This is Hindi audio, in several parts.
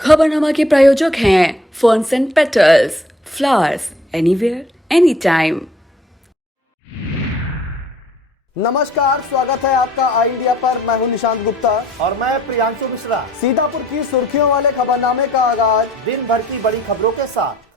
खबरनामा के प्रायोजक हैं ferns and petals, flowers anywhere anytime. नमस्कार, स्वागत है आपका आई इंडिया पर। मैं हूं निशांत गुप्ता और मैं प्रियांशु मिश्रा। सीतापुर की सुर्खियों वाले खबरनामे का आगाज दिन भर की बड़ी खबरों के साथ।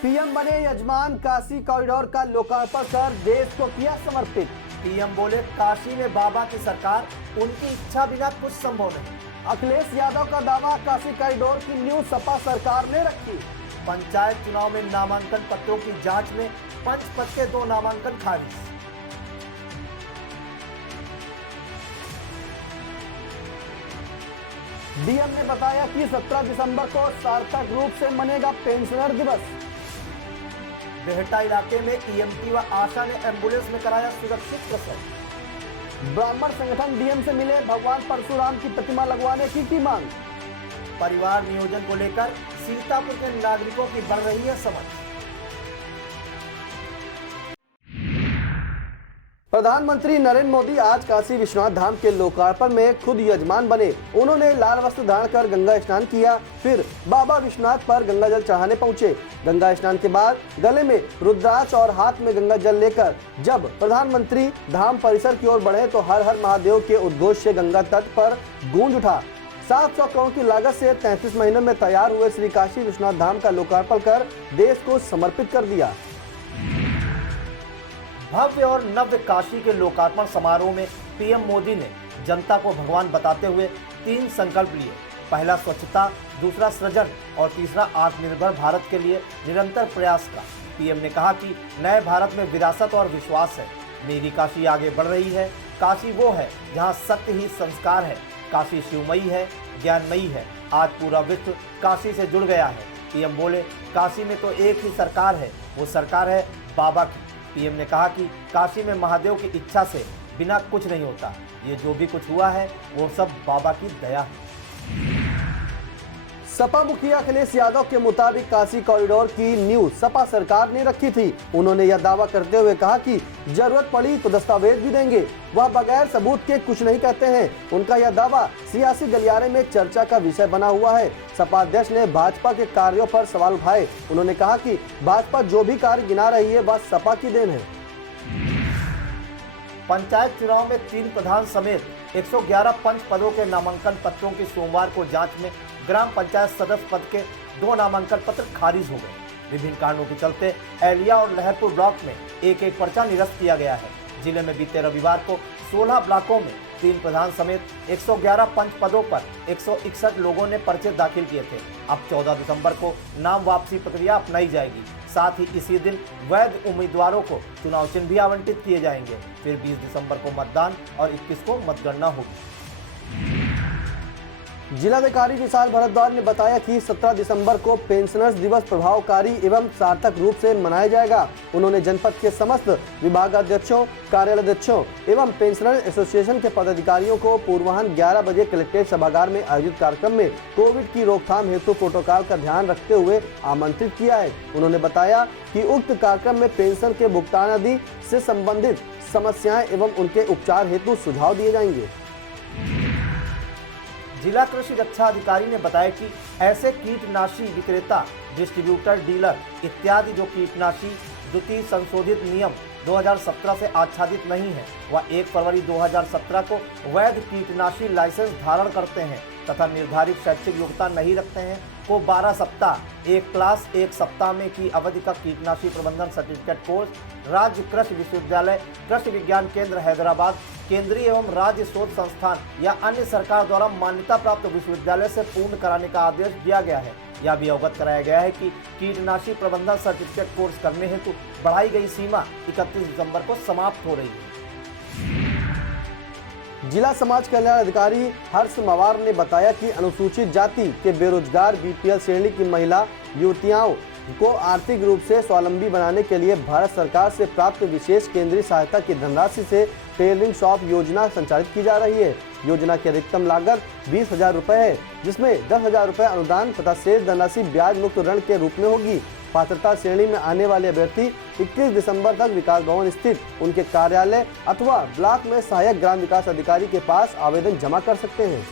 पीएम बने यजमान, काशी कॉरिडोर का लोकार्पण कर देश को किया समर्पित। पीएम बोले काशी में बाबा की सरकार, उनकी इच्छा बिना कुछ संभव नहीं। अखिलेश यादव का दावा, काशी कॉरिडोर की न्यूज सपा सरकार ने रखी। पंचायत चुनाव में नामांकन पत्रों की जांच में पंच पद के 2 नामांकन खारिज। डीएम ने बताया कि 17 दिसंबर को सार्थक रूप से मनेगा पेंशनर दिवस। बेहटा इलाके में ईएमटी व आशा ने एम्बुलेंस में कराया सुरक्षित प्रसव। ब्राह्मण संगठन डीएम से मिले, भगवान परशुराम की प्रतिमा लगवाने की मांग। परिवार नियोजन को लेकर सीतापुर के नागरिकों की बढ़ रही है समझ। प्रधानमंत्री नरेंद्र मोदी आज काशी विश्वनाथ धाम के लोकार्पण में खुद यजमान बने। उन्होंने लाल वस्त्र धारण कर गंगा स्नान किया, फिर बाबा विश्वनाथ पर गंगा जल चढ़ाने पहुंचे। गंगा स्नान के बाद गले में रुद्राक्ष और हाथ में गंगा जल लेकर जब प्रधानमंत्री धाम परिसर की ओर बढ़े तो हर हर महादेव के उद्घोष से गंगा तट पर गूंज उठा। 700 करोड़ की लागत से 33 महीनों में तैयार हुए श्री काशी विश्वनाथ धाम का लोकार्पण कर देश को समर्पित कर दिया। भव्य और नव्य काशी के लोकार्पण समारोह में पीएम मोदी ने जनता को भगवान बताते हुए 3 संकल्प लिए। पहला स्वच्छता, दूसरा सृजन और तीसरा आत्मनिर्भर भारत के लिए निरंतर प्रयास का। पीएम ने कहा कि नए भारत में विरासत और विश्वास है। मेरी काशी आगे बढ़ रही है। काशी वो है जहां सत्य ही संस्कार है। काशी शिवमयी है, ज्ञानमयी है। आज पूरा विश्व काशी से जुड़ गया है। पीएम बोले काशी में तो एक ही सरकार है, वो सरकार है बाबा की। पीएम ने कहा कि काशी में महादेव की इच्छा से बिना कुछ नहीं होता। ये जो भी कुछ हुआ है वो सब बाबा की दया है। सपा मुखिया अखिलेश यादव के मुताबिक काशी कॉरिडोर की नींव सपा सरकार ने रखी थी। उन्होंने यह दावा करते हुए कहा कि जरूरत पड़ी तो दस्तावेज भी देंगे। वह बगैर सबूत के कुछ नहीं कहते हैं। उनका यह दावा सियासी गलियारे में चर्चा का विषय बना हुआ है। सपा अध्यक्ष ने भाजपा के कार्यों पर सवाल उठाए। उन्होंने कहा कि भाजपा जो भी कार्य गिना रही है वह सपा की देन है। पंचायत चुनाव में 3 प्रधान समेत 111 पंच पदों के नामांकन पत्रों की सोमवार को जांच में ग्राम पंचायत सदस्य पद के 2 नामांकन पत्र खारिज हो गए। विभिन्न कारणों के चलते एलिया और लहरपुर ब्लॉक में एक पर्चा निरस्त किया गया है। जिले में बीते रविवार को 16 ब्लॉकों में 3 प्रधान समेत 111 पंच पदों पर 161 लोगों ने पर्चे दाखिल किए थे। अब 14 दिसंबर को नाम वापसी प्रक्रिया अपनाई जाएगी। साथ ही इसी दिन वैध उम्मीदवारों को चुनाव चिन्ह भी आवंटित किए जाएंगे। फिर 20 दिसंबर को मतदान और 21 को मतगणना होगी। जिलाधिकारी विशाल भारद्वाज ने बताया कि 17 दिसंबर को पेंशनर्स दिवस प्रभावकारी एवं सार्थक रूप से मनाया जाएगा। उन्होंने जनपद के समस्त विभागाध्यक्षों, कार्यालयाध्यक्षों एवं पेंशनर एसोसिएशन के पदाधिकारियों को पूर्वाह्न 11 बजे कलेक्ट्रेट सभागार में आयोजित कार्यक्रम में कोविड की रोकथाम हेतु प्रोटोकॉल का ध्यान रखते हुए आमंत्रित किया है। उन्होंने बताया कि उक्त कार्यक्रम में पेंशन के भुगतान आदि से संबंधित समस्याएं एवं उनके उपचार हेतु सुझाव दिए जाएंगे। जिला कृषि रक्षा अधिकारी ने बताया कि ऐसे कीटनाशी विक्रेता, डिस्ट्रीब्यूटर, डीलर इत्यादि जो कीटनाशी द्वितीय संशोधित नियम 2017 से आच्छादित नहीं है, वह 1 फरवरी 2017 को वैध कीटनाशी लाइसेंस धारण करते हैं तथा निर्धारित शैक्षिक योग्यता नहीं रखते हैं, को 12 सप्ताह 1 क्लास 1 सप्ताह में की अवधि का कीटनाशी प्रबंधन सर्टिफिकेट कोर्स राज्य कृषि विश्वविद्यालय, कृषि विज्ञान केंद्र हैदराबाद, केंद्रीय एवं राज्य शोध संस्थान या अन्य सरकार द्वारा मान्यता प्राप्त विश्वविद्यालय से पूर्ण कराने का आदेश दिया गया है। यह भी अवगत कराया गया है कि कीटनाशी प्रबंधन सर्टिफिकेट कोर्स करने हेतु बढ़ाई गई सीमा 31 दिसंबर को समाप्त हो रही है। जिला समाज कल्याण अधिकारी हर्ष मवार ने बताया कि अनुसूचित जाति के बेरोजगार बीपीएल श्रेणी की महिला युवतियों को आर्थिक रूप से स्वावलंबी बनाने के लिए भारत सरकार से प्राप्त विशेष केंद्रीय सहायता की धनराशि से टेलरिंग शॉप योजना संचालित की जा रही है। योजना की अधिकतम लागत 20,000 रुपये है, जिसमें 10,000 रुपये अनुदान तथा शेष धनराशि ब्याज मुक्त ऋण के रूप में होगी। पात्रता श्रेणी में आने वाले अभ्यर्थी 21 दिसंबर तक विकास भवन स्थित उनके कार्यालय अथवा ब्लॉक में सहायक ग्राम विकास अधिकारी के पास आवेदन जमा कर सकते हैं।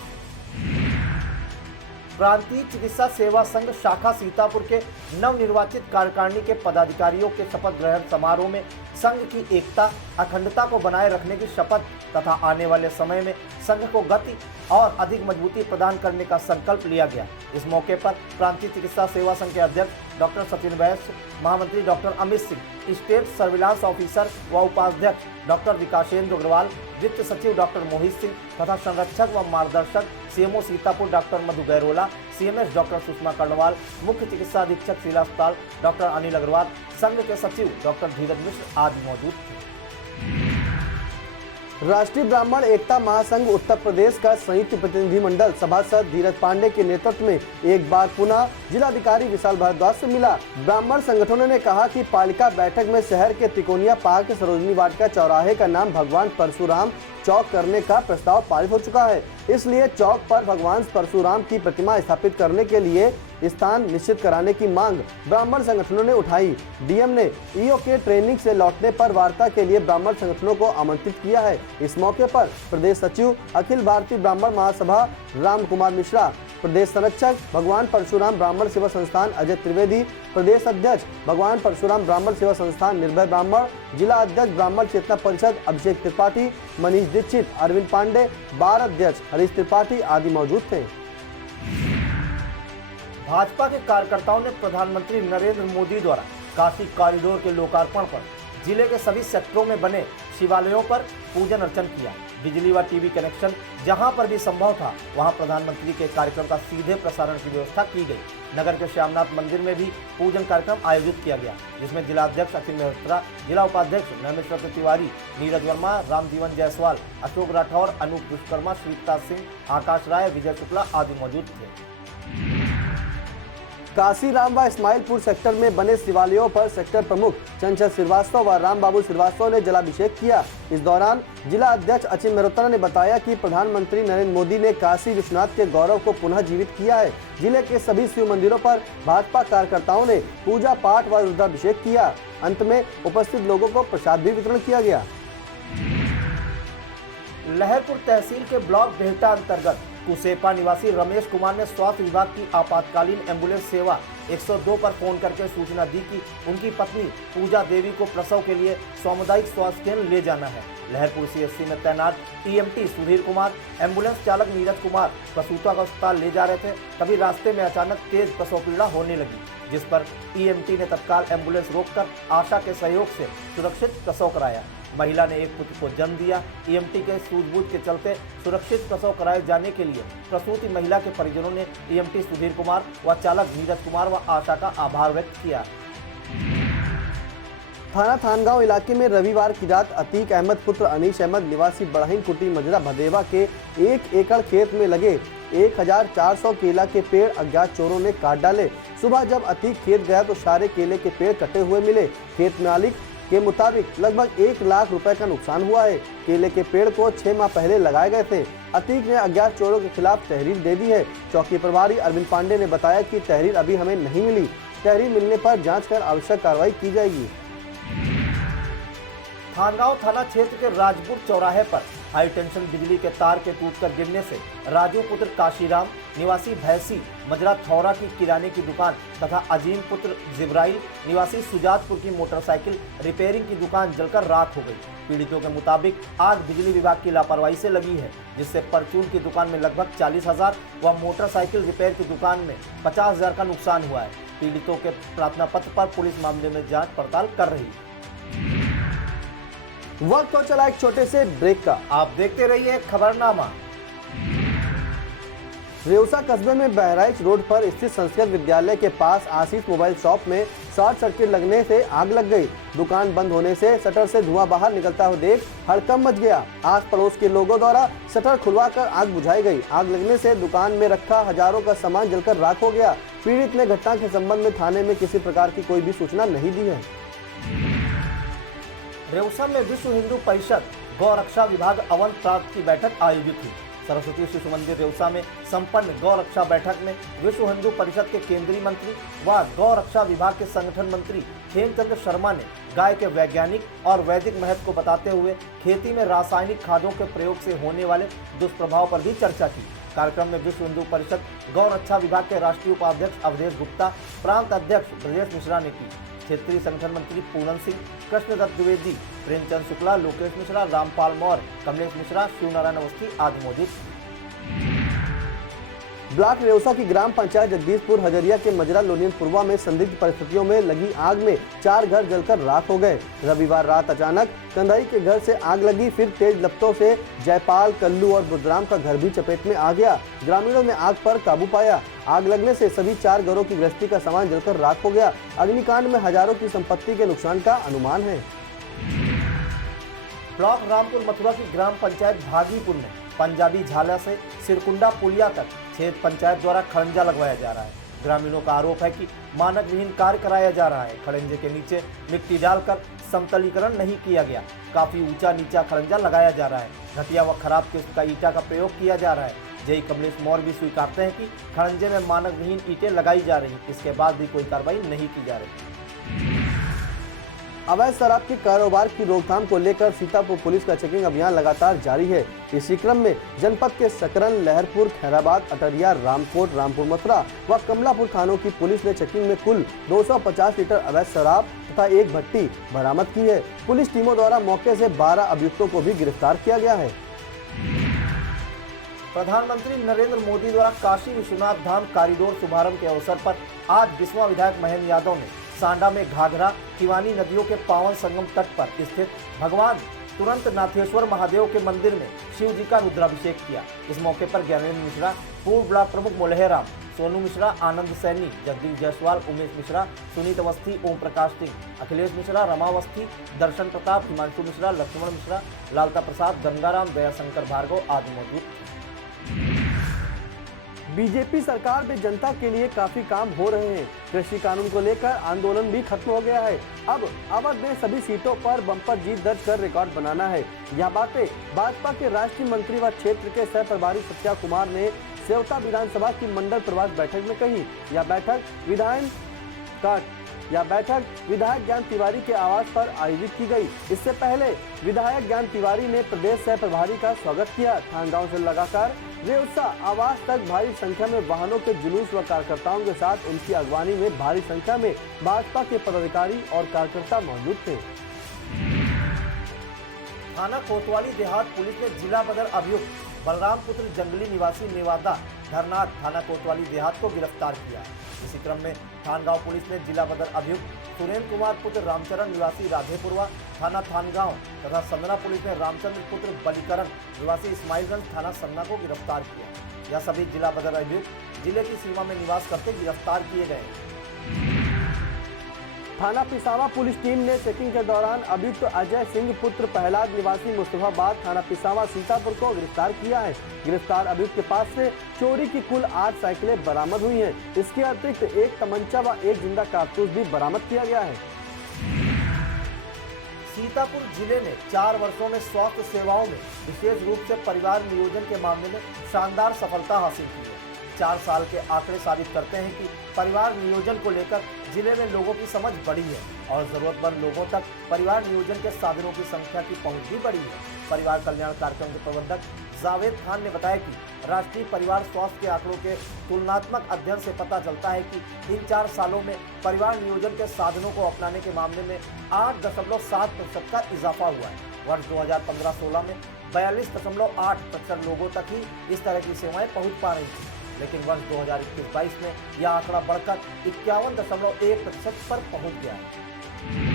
प्रांतीय चिकित्सा सेवा संघ शाखा सीतापुर के नवनिर्वाचित कार्यकारिणी के पदाधिकारियों के शपथ ग्रहण समारोह में संघ की एकता, अखंडता को बनाए रखने की शपथ तथा आने वाले समय में संघ को गति और अधिक मजबूती प्रदान करने का संकल्प लिया गया। इस मौके पर प्रांतीय चिकित्सा सेवा संघ के अध्यक्ष डॉक्टर सचिन वैश्य, महामंत्री doctor Amit Singh, state surveillance officer व उपाध्यक्ष डॉक्टर विकासेंद्र अग्रवाल, वित्त सचिव डॉक्टर मोहित सिंह तथा संरक्षक व मार्गदर्शक सीएमओ सीतापुर डॉक्टर मधु गैरोला, सीएमएस डॉक्टर सुषमा कर्णवाल, मुख्य चिकित्सा अधीक्षक जिला अस्पताल डॉक्टर अनिल अग्रवाल, संघ के सचिव डॉक्टर धीरज मिश्र आदि मौजूद थे। राष्ट्रीय ब्राह्मण एकता महासंघ उत्तर प्रदेश का संयुक्त प्रतिनिधिमंडल सभासद धीरज पांडे के नेतृत्व में एक बार पुनः जिलाधिकारी विशाल भारद्वाज से मिला। ब्राह्मण संगठनों ने कहा कि पालिका बैठक में शहर के तिकोनिया पार्क सरोजनी वाटिका चौराहे का नाम भगवान परशुराम चौक करने का प्रस्ताव पारित हो चुका है, इसलिए चौक पर भगवान परशुराम की प्रतिमा स्थापित करने के लिए स्थान निश्चित कराने की मांग ब्राह्मण संगठनों ने उठाई। डीएम ने ईओ के ट्रेनिंग से लौटने पर वार्ता के लिए ब्राह्मण संगठनों को आमंत्रित किया है। इस मौके पर प्रदेश सचिव अखिल भारतीय ब्राह्मण महासभा राम कुमार मिश्रा, प्रदेश संरक्षक भगवान परशुराम ब्राह्मण सेवा संस्थान अजय त्रिवेदी, प्रदेश अध्यक्ष भगवान परशुराम ब्राह्मण सेवा संस्थान निर्भय ब्राह्मण, जिला अध्यक्ष ब्राह्मण चेतना परिषद अभिषेक त्रिपाठी, मनीष दीक्षित, अरविंद पांडे, बार अध्यक्ष हरीश त्रिपाठी आदि मौजूद थे। भाजपा के कार्यकर्ताओं ने प्रधानमंत्री नरेंद्र मोदी द्वारा काशी कॉरिडोर के लोकार्पण पर जिले के सभी सेक्टरों में बने शिवालयों पर पूजन अर्चन किया। बिजली व टीवी कनेक्शन जहां पर भी संभव था वहां प्रधानमंत्री के कार्यक्रम का सीधे प्रसारण की व्यवस्था की गई। नगर के श्यामनाथ मंदिर में भी पूजन कार्यक्रम आयोजित किया गया, जिसमें जिला अध्यक्ष अखिल मेहता, जिला उपाध्यक्ष नैमिष तिवारी, नीरज वर्मा, रामजीवन जायसवाल, अशोक राठौर, अनूप विश्वकर्मा, श्रीता सिंह, आकाश राय, विजय शुक्ला आदि मौजूद थे। काशीराम व इस्माइलपुर सेक्टर में बने शिवालयों पर सेक्टर प्रमुख चंचल श्रीवास्तव व राम बाबू श्रीवास्तव ने जलाभिषेक किया। इस दौरान जिला अध्यक्ष अचिन मेहता ने बताया कि प्रधानमंत्री नरेंद्र मोदी ने काशी विश्वनाथ के गौरव को पुनः जीवित किया है। जिले के सभी शिव मंदिरों पर भाजपा कार्यकर्ताओं ने पूजा पाठ व रुद्राभिषेक किया। अंत में उपस्थित लोगों को प्रसाद भी वितरण किया गया। लहरपुर तहसील के ब्लॉक बेहटा अंतर्गत कुसेपा निवासी रमेश कुमार ने स्वास्थ्य विभाग की आपातकालीन एम्बुलेंस सेवा 102 पर फोन करके सूचना दी कि उनकी पत्नी पूजा देवी को प्रसव के लिए सामुदायिक स्वास्थ्य केंद्र ले जाना है। लहरपुर सीएचसी में तैनात ईएमटी सुधीर कुमार, एम्बुलेंस चालक नीरज कुमार प्रसूता का अस्पताल ले जा रहे थे, तभी रास्ते में अचानक तेज प्रसव पीड़ा होने लगी, जिस पर ईएमटी ने तत्काल एम्बुलेंस रोककर आशा के सहयोग से सुरक्षित प्रसव कराया। महिला ने एक पुत्र को जन्म दिया। ईएमटी के सूझबूझ के चलते सुरक्षित प्रसव कराए जाने के लिए प्रसूति महिला के परिजनों ने ईएमटी सुधीर कुमार व चालक नीरज कुमार व आशा का आभार व्यक्त किया। थाना थानगांव इलाके में रविवार की रात अतीक अहमद पुत्र अनीश अहमद निवासी बड़हिन कुटी मजरा भदेवा के 1 एकड़ खेत में लगे 1400 केला के पेड़ अज्ञात चोरों ने काट डाले। सुबह जब अतीक खेत गया तो सारे केले के पेड़ कटे हुए मिले। खेत मालिक के मुताबिक लगभग 1 लाख रुपए का नुकसान हुआ है। केले के पेड़ को 6 माह पहले लगाए गए थे। अतीक ने अज्ञात चोरों के खिलाफ तहरीर दे दी है। चौकी प्रभारी अरविंद पांडे ने बताया कि तहरीर अभी हमें नहीं मिली, तहरीर मिलने पर जांच कर आवश्यक कार्रवाई की जाएगी। खानगांव थाना क्षेत्र के राजपुर चौराहे पर हाई टेंशन बिजली के तार के टूटकर गिरने से राजू पुत्र काशीराम निवासी भैंसी मजरा थौरा की किराने की दुकान तथा अजीम पुत्र जिब्राइल निवासी सुजातपुर की मोटरसाइकिल रिपेयरिंग की दुकान जलकर राख हो गई। पीड़ितों के मुताबिक आग बिजली विभाग की लापरवाही से लगी है, जिससे परचून की दुकान में लगभग 40,000 व मोटरसाइकिल रिपेयर की दुकान में 50,000 का नुकसान हुआ है। पीड़ितों के प्रार्थना पत्र पर पुलिस मामले में जांच पड़ताल कर रही है। वक्त तो चला एक छोटे से ब्रेक का। आप देखते रहिए खबरनामा। रेउसा कस्बे में बहराइच रोड पर स्थित संस्कृत विद्यालय के पास आशीष मोबाइल शॉप में शॉर्ट सर्किट लगने से आग लग गई। दुकान बंद होने से शटर से धुआं बाहर निकलता हुआ देख हड़कंप मच गया। आस पड़ोस के लोगों द्वारा शटर खुलवाकर आग बुझाई गई। आग लगने से दुकान में रखा हजारों का सामान जलकर राख हो गया। पीड़ित ने घटना के संबंध में थाने में किसी प्रकार की कोई भी सूचना नहीं दी है। रेउसा में विश्व हिंदू परिषद गौ रक्षा विभाग अवन प्रांत की बैठक आयोजित हुई। सरस्वती शिशु मंदिर रेउसा में संपन्न गौ रक्षा बैठक में विश्व हिंदू परिषद के केंद्रीय मंत्री व गौ रक्षा विभाग के संगठन मंत्री खेमचंद्र शर्मा ने गाय के वैज्ञानिक और वैदिक महत्व को बताते हुए खेती में रासायनिक खादों के प्रयोग से होने वाले दुष्प्रभाव पर भी चर्चा की। कार्यक्रम में विश्व हिंदू परिषद गौ रक्षा विभाग के राष्ट्रीय उपाध्यक्ष अवधेश गुप्ता, प्रांत अध्यक्ष ब्रजेश मिश्रा ने की। क्षेत्रीय संगठन मंत्री पूनम सिंह, कृष्णदत्त द्विवेदी, प्रेमचंद शुक्ला, लोकेश मिश्रा, रामपाल मौर्य, कमलेश मिश्रा, शिवनारायण अवस्थी आदि मौजूद। ब्लॉक रेउसा की ग्राम पंचायत जगदीशपुर हजरिया के मजरा लोनियनपुरवा में संदिग्ध परिस्थितियों में लगी आग में 4 घर जलकर राख हो गए। रविवार रात अचानक कंदाई के घर से आग लगी, फिर तेज लपटों से जयपाल, कल्लू और बुद्धराम का घर भी चपेट में आ गया। ग्रामीणों ने आग पर काबू पाया। आग लगने से सभी 4 घरों की गृहस्थी का सामान जलकर राख हो गया। अग्निकांड में हजारों की संपत्ति के नुकसान का अनुमान है। ब्लॉक रामपुर मथुरा की ग्राम पंचायत भागीपुर में पंजाबी झाला से सिरकुंडा पुलिया तक छेद पंचायत द्वारा खड़ंजा लगवाया जा रहा है। ग्रामीणों का आरोप है कि मानक विहीन कार्य कराया जा रहा है। खड़ंजे के नीचे मिट्टी डालकर समतलीकरण नहीं किया गया। काफी ऊंचा नीचा खड़ंजा लगाया जा रहा है। घटिया व खराब किस्म का ईटा का प्रयोग किया जा रहा है। जय कमलेश मौर्य भी स्वीकारते हैं कि खड़ंजे में मानक विहीन ईंटें लगाई जा रही, इसके बाद भी कोई कार्रवाई नहीं की जा रही। अवैध शराब के कारोबार की रोकथाम को लेकर सीतापुर पुलिस का चेकिंग अभियान लगातार जारी है। इसी क्रम में जनपद के सकरन, लहरपुर, खैराबाद, अटरिया, रामकोट, रामपुर मथुरा व कमलापुर थानों की पुलिस ने चेकिंग में कुल 250 लीटर अवैध शराब तथा 1 भट्टी बरामद की है। पुलिस टीमों द्वारा मौके से 12 अभियुक्तों को भी गिरफ्तार किया गया है। प्रधानमंत्री नरेंद्र मोदी द्वारा काशी विश्वनाथ धाम कॉरिडोर शुभारंभ के अवसर पर आज बिस्वा विधायक महेंद्र यादव ने सांडा में घाघरा, तिवानी नदियों के पावन संगम तट पर स्थित भगवान तुरंत नाथेश्वर महादेव के मंदिर में शिव जी का रुद्राभिषेक किया। इस मौके पर ज्ञानेंद्र मिश्रा, पूर्व ब्लॉक प्रमुख मोलहेराम, सोनू मिश्रा, आनंद सैनी, जगदीश जायसवाल, उमेश मिश्रा, सुनीत अवस्थी, ओम प्रकाश सिंह, अखिलेश मिश्रा, रमा अवस्थी, दर्शन प्रताप, हिमांशु मिश्रा, लक्ष्मण मिश्रा, लालता प्रसाद, गंगाराम, दयाशंकर भार्गव आदि मौजूद। बीजेपी सरकार में जनता के लिए काफी काम हो रहे हैं। कृषि कानून को लेकर आंदोलन भी खत्म हो गया है। अब अवध में सभी सीटों पर बम्पर जीत दर्ज कर रिकॉर्ड बनाना है। यह बातें भाजपा के राष्ट्रीय मंत्री व क्षेत्र के सह प्रभारी सत्या कुमार ने सेवता विधानसभा की मंडल प्रवास बैठक में कही। यह बैठक विधायक ज्ञान तिवारी के आवास पर आयोजित की गई। इससे पहले विधायक ज्ञान तिवारी ने प्रदेश सह प्रभारी का स्वागत किया। खानगांव से लगातार रेउसा आवास तक भारी संख्या में वाहनों के जुलूस व कार्यकर्ताओं के साथ उनकी अगवानी में भारी संख्या में भाजपा के पदाधिकारी और कार्यकर्ता मौजूद थे। थाना कोतवाली देहात पुलिस ने जिला बदर अभियुक्त बलराम पुत्र जंगली निवासी नेवादा धरनाथ थाना कोतवाली देहात को गिरफ्तार किया। इसी क्रम में थानगांव पुलिस ने जिला बदर अभियुक्त सुरेंद्र कुमार पुत्र रामचरण निवासी राधेपुरवा थाना थानगांव तथा संदना पुलिस ने रामचंद्र पुत्र बलिकरण निवासी इस्माइलगंज थाना संदना को गिरफ्तार किया। यह सभी जिला बदर अभियुक्त जिले की सीमा में निवास करते गिरफ्तार किए गए। थाना पिसावा पुलिस टीम ने चेकिंग के दौरान अभियुक्त अजय सिंह पुत्र प्रहलाद निवासी मुस्तफाबाद थाना पिसावा सीतापुर को गिरफ्तार किया है। गिरफ्तार अभियुक्त के पास से चोरी की कुल 8 साइकिलें बरामद हुई हैं। इसके अतिरिक्त 1 तमंचा व 1 जिंदा कारतूस भी बरामद किया गया है। सीतापुर जिले ने 4 वर्षों में स्वास्थ्य सेवाओं में विशेष रूप से परिवार नियोजन के मामले में शानदार सफलता हासिल की है। 4 साल के आंकड़े साबित करते हैं कि परिवार नियोजन को लेकर जिले में लोगों की समझ बढ़ी है और जरूरतमंद लोगों तक परिवार नियोजन के साधनों की संख्या की पहुंच भी बढ़ी है। परिवार कल्याण कार्यक्रम के प्रबंधक जावेद खान ने बताया कि राष्ट्रीय परिवार स्वास्थ्य के आंकड़ों के तुलनात्मक अध्ययन से पता चलता है कि इन 4 सालों में परिवार नियोजन के साधनों को अपनाने के मामले में 8.7% का इजाफा हुआ है। वर्ष 2015-16 में 42.8% लोगों तक ही इस तरह की सेवाएं पहुंच पा रही थी, लेकिन वर्ष 2021-22 में यह आंकड़ा बढ़कर 51.1% पर पहुंच गया है।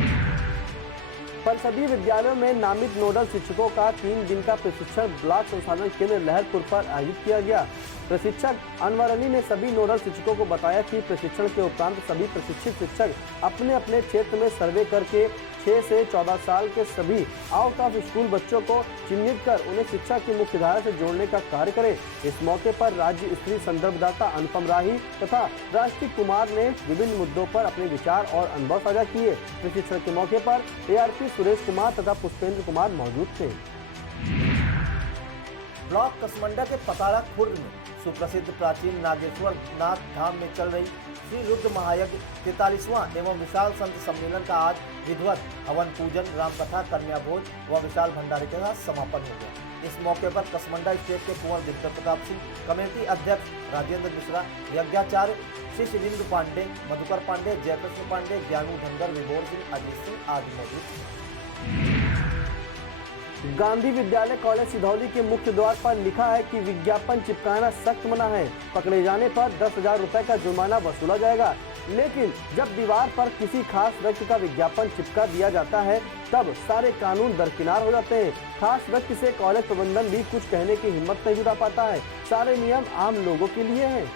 पर सभी विद्यालयों में नामित नोडल शिक्षकों का 3 दिन का प्रशिक्षण ब्लॉक संसाधन केंद्र लहरपुर पर आयोजित किया गया। प्रशिक्षक अनवर अली ने सभी नोडल शिक्षकों को बताया कि प्रशिक्षण के उपरांत सभी प्रशिक्षित शिक्षक अपने अपने क्षेत्र में सर्वे करके 6 से 14 साल के सभी आउट ऑफ स्कूल बच्चों को चिन्हित कर उन्हें शिक्षा की मुख्य धारा से जोड़ने का कार्य करें। इस मौके पर राज्य स्तरीय संदर्भदाता अनुपम राही तथा राष्ट्रीय कुमार ने विभिन्न मुद्दों पर अपने विचार और अनुभव साझा किए। प्रशिक्षण के मौके पर ARP सुरेश कुमार तथा पुष्पेंद्र कुमार मौजूद थे। ब्लॉक कसमंडा के पताड़ा खुर्द में सुप्रसिद्ध प्राचीन नागेश्वर नाथ धाम में चल रही श्री रुद्र महायज्ञ 43वां एवं विशाल संत सम्मेलन का आज विधिवत हवन पूजन, रामकथा, कन्या भोज व विशाल भंडारे के साथ समापन हो गया। इस मौके पर कसमंडा स्टेट के कुंवर दिव्य प्रताप सिंह, कमेटी अध्यक्ष राजेंद्र मिश्रा, यज्ञाचार्य श्री शिवेंद्र पांडे, मधुकर पांडे, जयकृष्ण पांडे, ज्ञानू धनगर, विभोर सिंह, अजीत सिंह आदि मौजूद थे। गांधी विद्यालय कॉलेज सिधौली के मुख्य द्वार पर लिखा है कि विज्ञापन चिपकाना सख्त मना है, पकड़े जाने पर 10,000 रुपए का जुर्माना वसूला जाएगा। लेकिन जब दीवार पर किसी खास व्यक्ति का विज्ञापन चिपका दिया जाता है तब सारे कानून दरकिनार हो जाते हैं। खास व्यक्ति से कॉलेज प्रबंधन भी कुछ कहने की हिम्मत नहीं जुटा पाता है। सारे नियम आम लोगों के लिए हैं।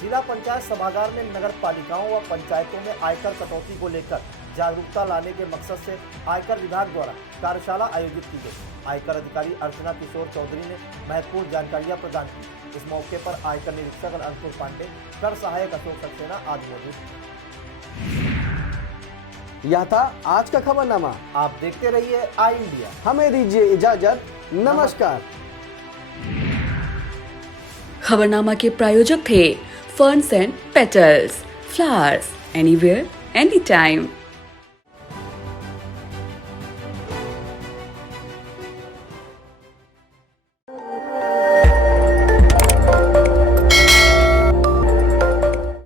जिला पंचायत सभागार में नगर पालिकाओं व पंचायतों में आयकर कटौती को लेकर जागरूकता लाने के मकसद से आयकर विभाग द्वारा कार्यशाला आयोजित की गई। आयकर अधिकारी अर्चना किशोर चौधरी ने महत्वपूर्ण जानकारियां प्रदान की। इस मौके पर आयकर निरीक्षक अंकुर पांडे, कर सहायक अशोक सक्सेना आदि मौजूद थे। यह था आज का खबरनामा। आप देखते रहिए आई इंडिया। हमें दीजिए इजाजत। नमस्कार। खबरनामा के प्रायोजक थे ferns and petals, flowers anywhere any time.